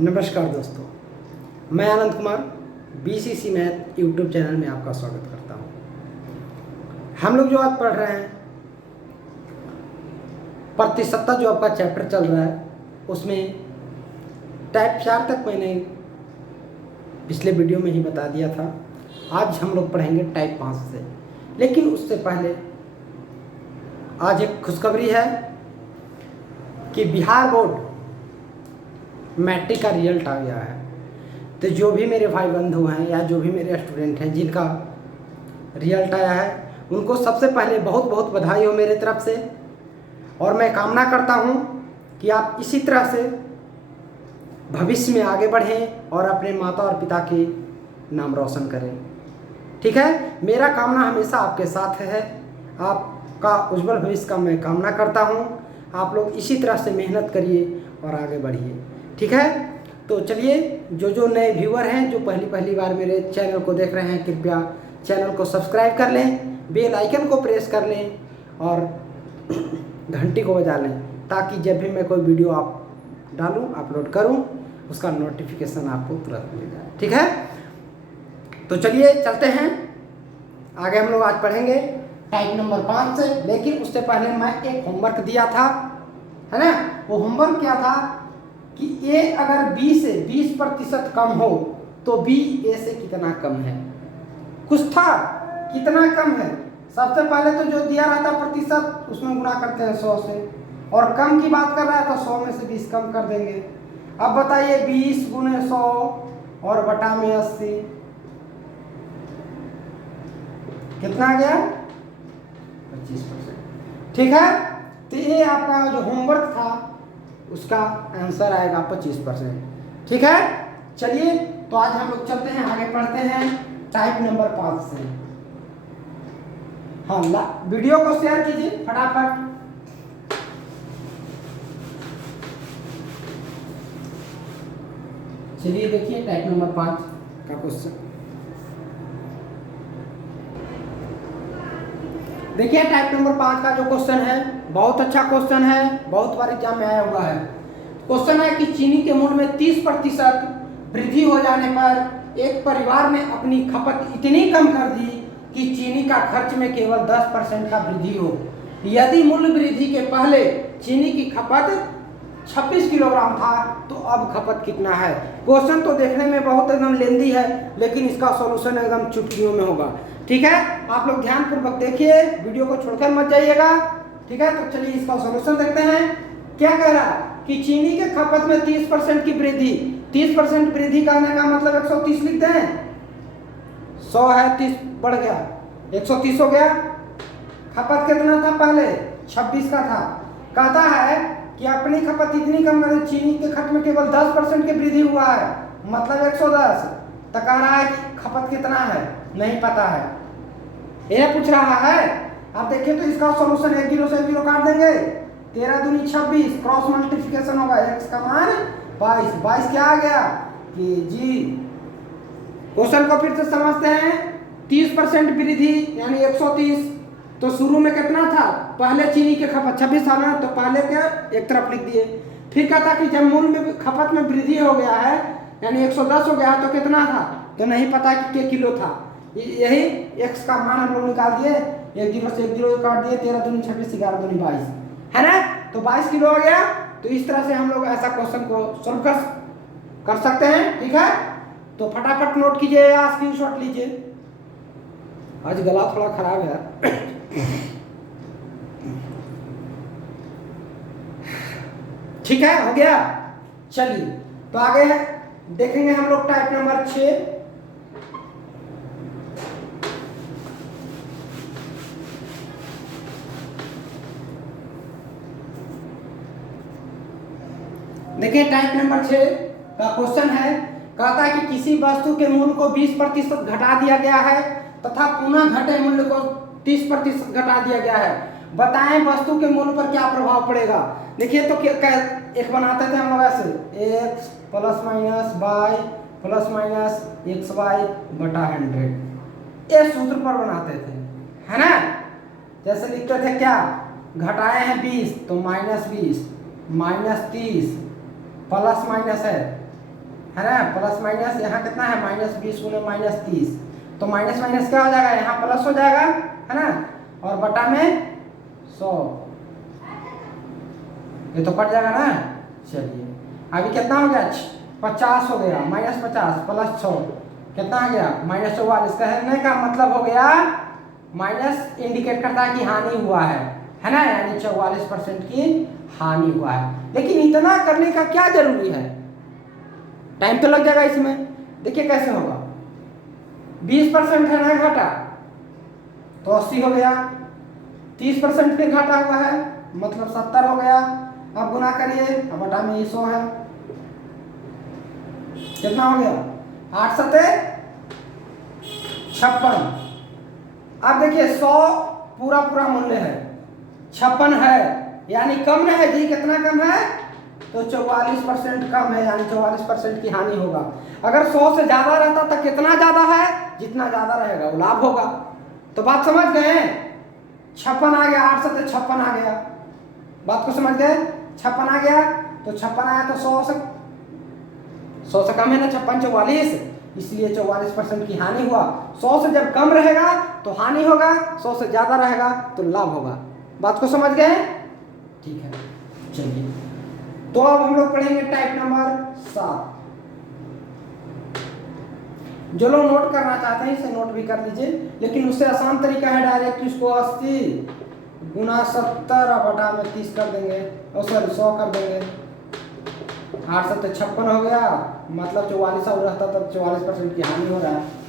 नमस्कार दोस्तों, मैं Anand Kumar BCC math YouTube channel में आपका स्वागत करता हूं। हम लोग जो आज पढ़ रहे हैं प्रतिशतता जो आपका चैप्टर चल रहा है उसमें टाइप 4 तक मैंने पिछले वीडियो में ही बता दिया था। आज हम लोग पढ़ेंगे टाइप 5 से, लेकिन उससे पहले आज एक खुशखबरी है कि बिहार बोर्ड मैट्रिक का रिजल्ट आ गया है। तो जो भी मेरे भाई बंधु हैं या जो भी मेरे स्टूडेंट हैं जिनका रिजल्ट आया है उनको सबसे पहले बहुत बहुत बधाई हो मेरे तरफ से। और मैं कामना करता हूं कि आप इसी तरह से भविष्य में आगे बढ़ें और अपने माता और पिता के नाम रोशन करें। ठीक है, मेरा कामना हमेशा आपके साथ है। आपका उज्जवल भविष्य का मैं कामना करता हूं। आप लोग इसी तरह से मेहनत करिए और आगे बढ़िए। ठीक है, तो चलिए, जो नए व्यूअर हैं जो पहली बार मेरे चैनल को देख रहे हैं, कृपया चैनल को सब्सक्राइब कर लें, बेल आइकन को प्रेस कर लें और घंटी को बजा लें, ताकि जब भी मैं कोई वीडियो डालूं, अपलोड करूं, उसका नोटिफिकेशन आपको तुरंत मिल जाए। ठीक है, तो चलिए चलते हैं आगे। हम लोग आज पढ़ेंगे टाइप नंबर 5 से, लेकिन उससे पहले मैं एक होमवर्क दिया था, है ना। वो होमवर्क क्या था कि ए अगर बी से 20% कम हो तो बी ए से कितना कम है। कुछ था, कितना कम है। सबसे पहले तो जो दिया रहता प्रतिशत उसमें गुणा करते हैं 100 से, और कम की बात कर रहा है तो 100 में से 20 कम कर देंगे। अब बताइए 20 गुणे 100 और बटा में 80 कितना आ गया? 25%। ठीक है, तो ये आपका जो होमवर्क था उसका आंसर आएगा 25%। ठीक है, चलिए तो आज हम लोग चलते हैं, आगे पढ़ते हैं टाइप नंबर 5 से। हाँ, वीडियो को शेयर कीजिए फटाफट। चलिए देखिए टाइप नंबर 5 का क्वेश्चन। देखिए टाइप नंबर 5 का जो क्वेश्चन है बहुत अच्छा क्वेश्चन है, बहुत बार एग्जाम में आया हुआ है। क्वेश्चन है कि चीनी के मूल्य में 30% वृद्धि हो जाने पर एक परिवार ने अपनी खपत इतनी कम कर दी कि चीनी का खर्च में केवल 10% का वृद्धि हो। यदि मूल्य वृद्धि के पहले चीनी की खपत 26 किलोग्राम था तो अब खपत कितना है। क्वेश्चन तो देखने में बहुत एकदम लेंदी है, लेकिन इसका सॉल्यूशन एकदम चुटकियों में होगा। ठीक है, आप लोग ध्यान पूर्वक देखिए, वीडियो को छोड़कर मत जाइएगा। ठीक है, तो चलिए इसका सॉल्यूशन देखते हैं। क्या कह रहा है कि चीनी के खपत में 30% की वृद्धि। 30% वृद्धि करने का मतलब 130 लिखते हैं। 100 है, 30 बढ़ गया, 130 हो गया। खपत कितना था पहले? 26 का था। कहता है कि अपनी खपत इतनी कम कर, चीनी के खर्च में केवल 10% की वृद्धि हुआ है, मतलब 110। तो कह रहा है कि खपत कितना है, नहीं पता है, ये पूछ रहा है। अब देखिए तो इसका सॉल्यूशन 1 0 से 1 0 काट देंगे। 13 दूनी 26, क्रॉस मल्टीप्लिकेशन होगा, x का मान 22। 22 क्या आ गया कि जी। क्वेश्चन को फिर से समझते हैं। 30% वृद्धि यानी 130। तो शुरू में कितना था? पहले चीनी के खपत 26 था ना, तो पहले के एक तरफ लिख दिए। फिर कहता कि जब मूल्य में खपत में वृद्धि हो गया है यानी 110 हो गया, तो कितना था तो नहीं पता कि के किलो था। यही x का मान हम लोग निकाल दिए, 1 0 से 1 0 काट दिए। 13 दूनी 26, 11 दूनी 22, है ना। तो 22 किलो आ गया। तो इस तरह से हम लोग ऐसा क्वेश्चन को सॉल्व कर सकते हैं। ठीक है, तो फटाफट नोट कीजिए या स्क्रीनशॉट लीजिए। आज गला थोड़ा खराब है। ठीक है, हो गया। चलिए तो आगे देखेंगे हम लोग टाइप नंबर 6। देखिए टाइप नंबर 6 का क्वेश्चन है। कहता है कि किसी वस्तु के मूल्य को 20% घटा दिया गया है तथा पुनः घटे मूल्य को 30% घटा दिया गया है। बताएं वस्तु के मूल्य पर क्या प्रभाव पड़ेगा। देखिए तो एक बनाते थे हम लोग ऐसे, x plus minus y plus minus xy बटा 100, ये सूत्र पर बनाते थे, है ना। जैसे लिखते थे क्या, घटाए हैं 20 तो -20 -30 प्लस माइनस है है ना, प्लस माइनस यहाँ कितना है -20 गुने -30, तो माइनस माइनस क्या हो जाएगा, यहाँ प्लस हो जाएगा, है ना, और बटा में 100, ये तो कट जाएगा ना। चलिए अभी कितना हो गया, 50 हो गया, -50 प्लस 100 कितना आ गया, -44। कहने का मतलब हो गया माइनस इंडिकेट करता है कि हानि हुआ है ना, यानी 44% की हानि हुआ है। लेकिन इतना करने का क्या जरूरी है, टाइम तो लग जाएगा इसमें। देखिए कैसे होगा, 20% है ना घाटा, तो 80 हो गया, 30% फिर घाटा हुआ है मतलब 70 हो गया। अब गुना करिए, अब बटा में 100 है, कितना हो गया, 8 सते 56। अब देखिए 100 पूरा पूरा मूल्य है, 56 है, यानी कम है जी, कितना कम है, तो 44% कम है, यानी 44% की हानि होगा। अगर 100 से ज्यादा रहता तो कितना ज्यादा है, जितना ज्यादा रहेगा वो लाभ होगा। तो बात समझ गए, 56 आ गया, 8 सते 56 आ गया, बात को समझ गए, 56 आ गया, तो 56 आया तो 100 से कम है ना, 56 44, इसलिए 44% की हानि हुआ। 100 से जब कम रहेगा तो हानि होगा, 100 से ज्यादा रहेगा तो लाभ होगा। बात को समझ गए, ठीक है। चलिए तो अब हम लोग पढ़ेंगे टाइप नंबर 7। जो लोग नोट करना चाहते हैं इसे नोट भी कर लीजिए, लेकिन उससे आसान तरीका है डायरेक्ट इसको 80 गुना 70 और बटा में 30 कर देंगे, और सॉरी 100 कर देंगे, 8 सत्ते 56 हो गया, मतलब 44 और रहता तब 44% की हानि हो रहा है।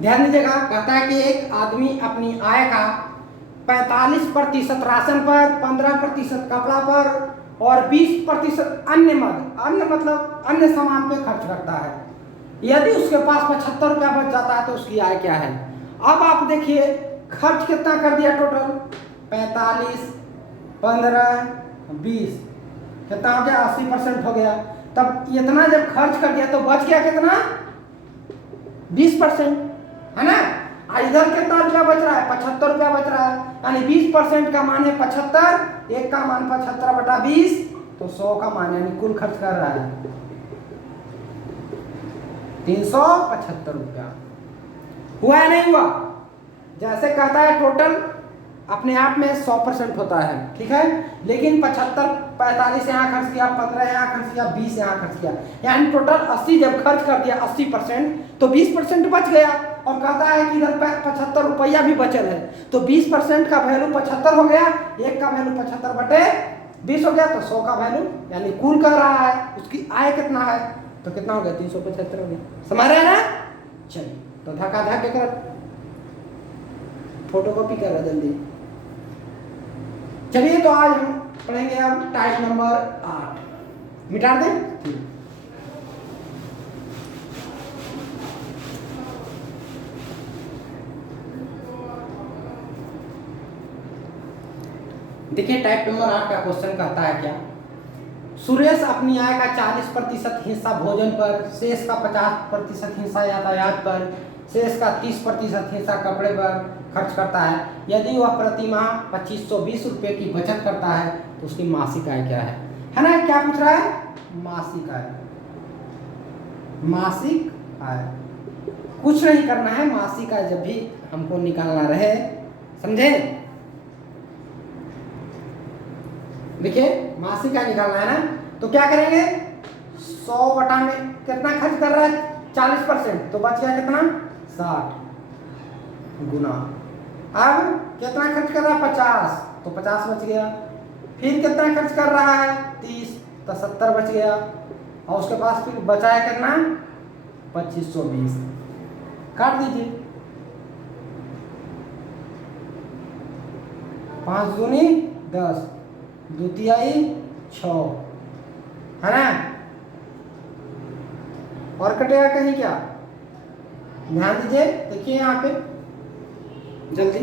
ध्यान दीजिएगा, कहता है कि एक आदमी अपनी आय का 45% राशन पर, 15% कपड़ा पर और 20% अन्य मतलब अन्य सामान पे खर्च करता है। यदि उसके पास 75 रुपया बच जाता है तो उसकी आय क्या है। अब आप देखिए खर्च कितना कर दिया टोटल, 45 15 20, कितना हो गया, 80% हो गया। तब इतना जब खर्च कर दिया तो बच गया कितना, 20%, है ना। इधर कितना रुपया बच रहा है, 75 रुपया बच रहा है, यानी 20% का मान है 75, एक का मान 75 बटा 20, तो 100 का मान यानी कुल खर्च कर रहा है 375 रुपया। हुआ या नहीं हुआ, जैसे कहता है टोटल अपने आप में 100% होता है, ठीक है, लेकिन 75 45 यहाँ खर्च किया, 15 यहाँ खर्च किया, 20 यहाँ खर्च किया, यानी टोटल 80 जब खर्च कर दिया 80%, तो 20% बच गया। और कहता है कि इधर 75 रुपया भी बचल है, तो 20% का वैल्यू 75 हो गया, एक का वैल्यू 75 बटे 20 हो गया, तो 100 का वैल्यू यानी कुल कर रहा है उसकी आय कितना है, तो कितना हो गया, 375 हो गया। समझ रहे हैं ना। चलिए तो धक्का धक्के कर फोटोकॉपी कर रहा जल्दी। चलिए तो आज हम पढ़ेंगे अब टाइप नंबर 8, मिटा दें। देखिए टाइप नंबर 8 का क्वेश्चन कहता है क्या, सुरेश अपनी आय का 40% हिस्सा भोजन पर, शेष का 50% हिस्सा यातायात पर, शेष का 30% हिस्सा कपड़े पर खर्च करता है। यदि वह प्रति माह 2520 रुपये की बचत करता है तो उसकी मासिक आय क्या है ना। क्या पूछ रहा है, मासिक आय, मासिक आय, कुछ नहीं करना है, मासिक आय जब भी हमको निकालना रहे, समझे। देखिए मासिक आय निकालना है ना, तो क्या करेंगे, 100 बटा में कितना खर्च कर रहा है 40%, तो बच गया कितना 60 गुना, अब कितना खर्च कर रहा है 50, तो 50 बच गया, फिर कितना खर्च कर रहा है 30, तो 70 बच गया, और उसके पास फिर बचा है कितना 2520, काट दीजिए, 5 दूनी 10, द्वितीयाई 6, है ना, और कटेगा कहीं क्या, ध्यान दीजिए, देखिए यहाँ पे जल्दी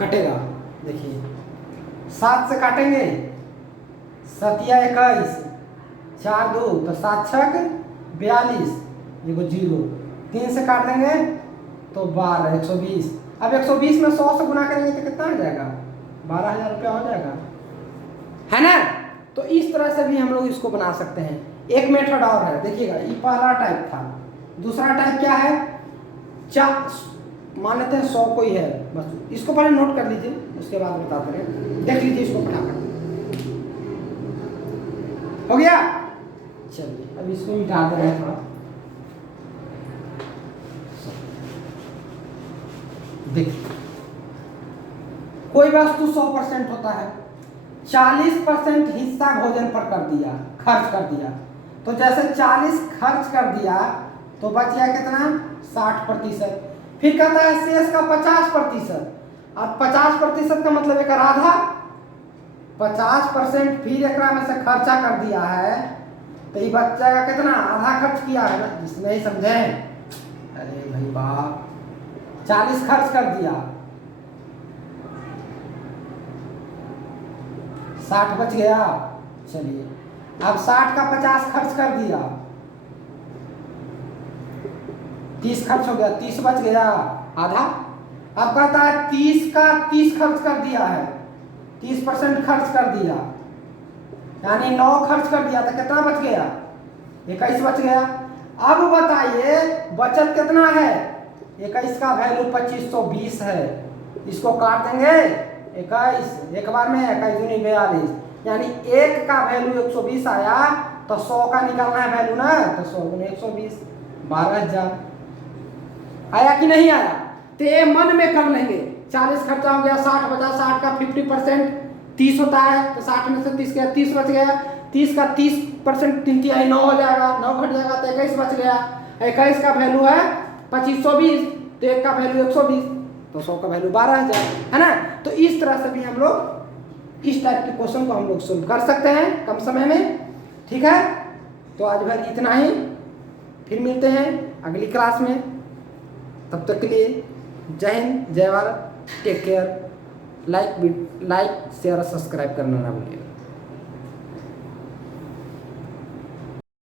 कटेगा, देखिए 7 से काटेंगे, 7 या 21, 4 2 तो 7 छक 42, ये को 0, 3 से काट देंगे तो 12, 120। अब 120 में 100 से गुना करेंगे तो कितना आ जाएगा? 12,000 रुपया हो जाएगा, है ना। तो इस तरह से भी हम लोग इसको बना सकते हैं। एक मेथड और है, देखिएगा, ये पहला टाइप था। दूसरा टाइप क्या है? मान लेते हैं 100 कोई है, बस इसको पहले नोट कर लीजिए, उसके बाद बताते हैं। देख लीजिए इसको बनाकर, हो गया। चलिए अब इसको मिटा दे रहे हैं थोड़ा। देखिए, कोई वस्तु 100% होता है, 40% हिस्सा भोजन पर कर दिया, खर्च कर दिया। तो जैसे 40 खर्च कर दिया तो बच गया कितना? 60%। फिर कहता है शेष का 50%। अब 50% का मतलब एक आधा, 50% फिर एक में से खर्चा कर दिया है तो ये बच जाएगा कितना? आधा खर्च किया है ना, जिसमें ही समझे। अरे भाई बाप, 40 खर्च कर दिया, 60 बच गया। चलिए अब 60 का 50 खर्च कर दिया, 30 खर्च हो गया, 30 बच गया, आधा। अब कहता है 30 का 30 खर्च कर दिया है, 30% खर्च कर दिया, यानी 9 खर्च कर दिया तो कितना बच गया? 21 बच गया। अब बताइए बचत कितना है? 21 का वैल्यू 2520 है, इसको काट देंगे 21, एक बार में 21 दूनी 42, यानी 1 का वैल्यू 120 आया तो 100 का निकालना है वैल्यू ना, तो 100 गुने 120, 12,000 आया कि नहीं आया? तो ये मन में कर लेंगे। 40 खर्चा हो गया, 60 बचा, 60 का 50% 30 होता है, तो 60 में से 30 गया, 30 बच गया। 30 का 30% 3 तिहाई 9 हो जाएगा, 9 घट जाएगा तो 21 बच गया। 21 का वैल्यू है 2520, तो 1 का वैल्यू 120, तो 100 का वैल्यू 12,000, है ना। तो इस तरह से भी हम लोग इस टाइप के क्वेश्चन को हम लोग सोल्व कर सकते हैं कम समय में। ठीक है, तो आज भर इतना ही, फिर मिलते हैं अगली क्लास में। तब तक के लिए जय हिंद, जय Bharat, take care. Like share और सब्सक्राइब करना ना भूलिए।